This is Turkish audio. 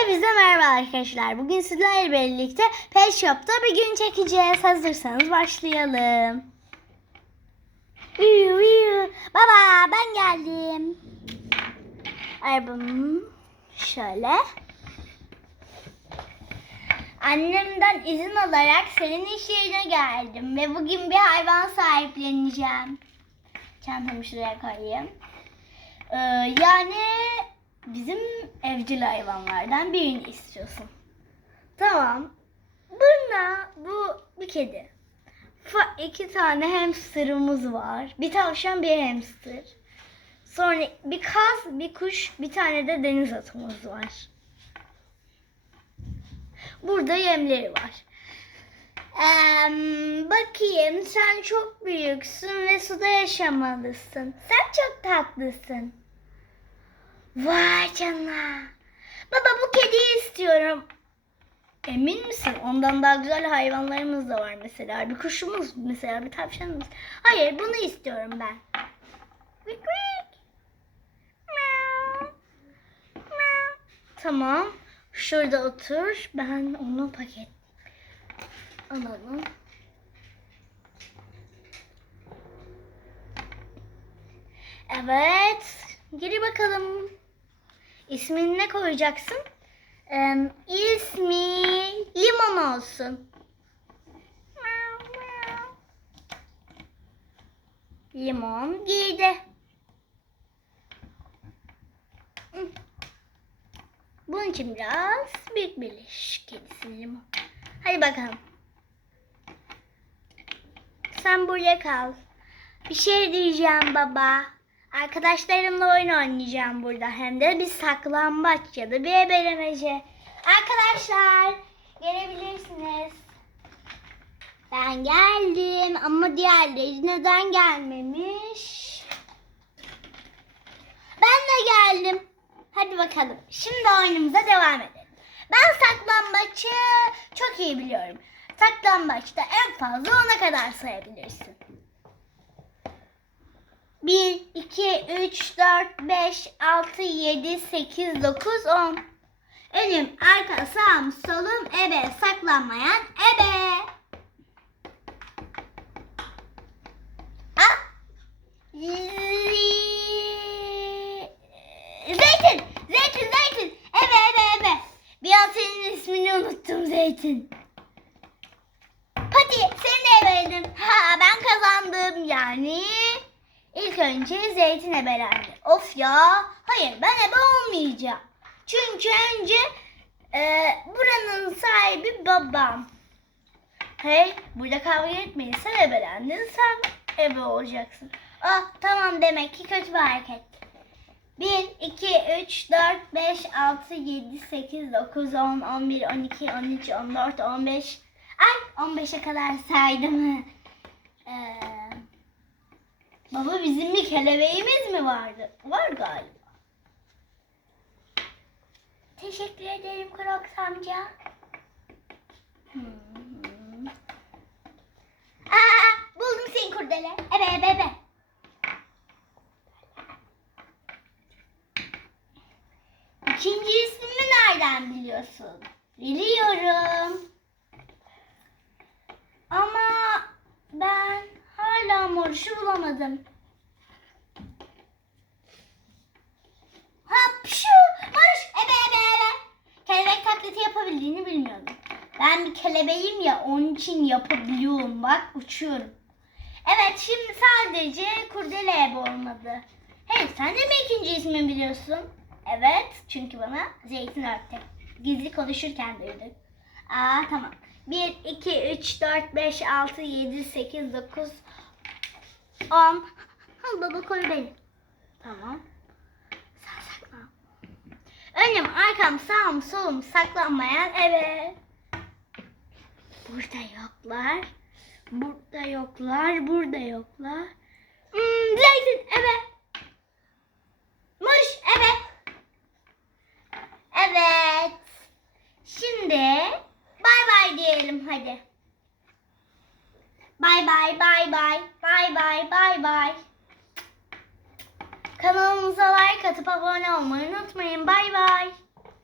Hepinize merhaba arkadaşlar. Bugün sizlerle birlikte Pet Shop'ta bir gün çekeceğiz. Hazırsanız başlayalım. Baba ben geldim. Arabam şöyle. Annemden izin alarak senin iş yerine geldim ve bugün bir hayvan sahipleneceğim. Çantamı şuraya koyayım. Ee, yani bizim evcil hayvanlardan birini istiyorsun. Tamam. Bunda bu bir kedi. Fa- iki tane hamsterımız var. Bir tavşan bir hamster. Sonra bir kaz, bir kuş, bir tane de deniz atımız var. Burada yemleri var. Eee, bakayım sen çok büyüksün ve suda yaşamalısın. Sen çok tatlısın. Vay canına. Baba bu kediyi istiyorum. Emin misin? Ondan daha güzel hayvanlarımız da var mesela. Bir kuşumuz mesela bir tavşanımız. Hayır bunu istiyorum ben. Tamam. Şurada otur. Ben onu paket alalım. Evet. Giri bakalım. İsmini ne koyacaksın? Ee, ismi limon olsun. Limon giydi. Bunun için biraz büyük bir iş kedisi limon. Hadi bakalım. Sen burada kal. Bir şey diyeceğim baba. Arkadaşlarımla oyun oynayacağım burada. Hem de bir saklambaç ya da bir ebelemece. Arkadaşlar gelebilirsiniz. Ben geldim ama diğerleri neden gelmemiş? Ben de geldim. Hadi bakalım. Şimdi oyunumuza devam edelim. Ben saklambaçı çok iyi biliyorum. Saklambaçta en fazla ona kadar sayabilirsin. 1, 2, 3, 4, 5, 6, 7, 8, 9, 10. Önüm, arka, sağım, solum, ebe. Saklanmayan ebe. Zeytin, zeytin, zeytin. Ebe, ebe, ebe. Bir an senin ismini unuttum Zeytin. Pati, seni de ebeledim. Ha, ben kazandım yani. Önce zeytin ebelendi. Of ya. Hayır ben ebe olmayacağım. Çünkü önce e, buranın sahibi babam. Hey burada kavga etmeyin. Sen ebelendin. Sen ebe olacaksın. Ah tamam demek ki kötü bir hareket. 1, 2, 3, 4, 5, 6, 7, 8, 9, 10, 11, 12, 13, 14, 15. Ay 15'e kadar saydım. Eee... Baba bizim bir kelebeğimiz mi vardı? Var galiba. Teşekkür ederim Crocs amca. Hmm. Aa, buldum seni kurdele. Ebe ebe ebe. İkinci ismimi nereden biliyorsun? Biliyorum. Ama hala moruşu bulamadım. Hapşu! Moruş! Ebe ebe ebe! Kelebek taklidi yapabildiğini bilmiyordum. Ben bir kelebeğim ya onun için yapabiliyorum bak uçuyorum. Evet şimdi sadece kurdele ebe olmadı. Hey sen de mi ikinci ismi biliyorsun? Evet çünkü bana zeytin örttü. Gizli konuşurken duyduk. Aa tamam. 1, 2, 3, 4, 5, 6, 7, 8, 9, 10. Al baba koy beni. Tamam. Sen saklan. Önüm, arkam, sağım, solum saklanmayan eve. Burada yoklar. Burada yoklar. Burada yoklar. Hmm, zeytin eve. Muş eve. Evet. Şimdi bay bay diyelim hadi. Bay bay bay bay. Bay bay bay. Kanalımıza like atıp abone olmayı unutmayın. Bay bay.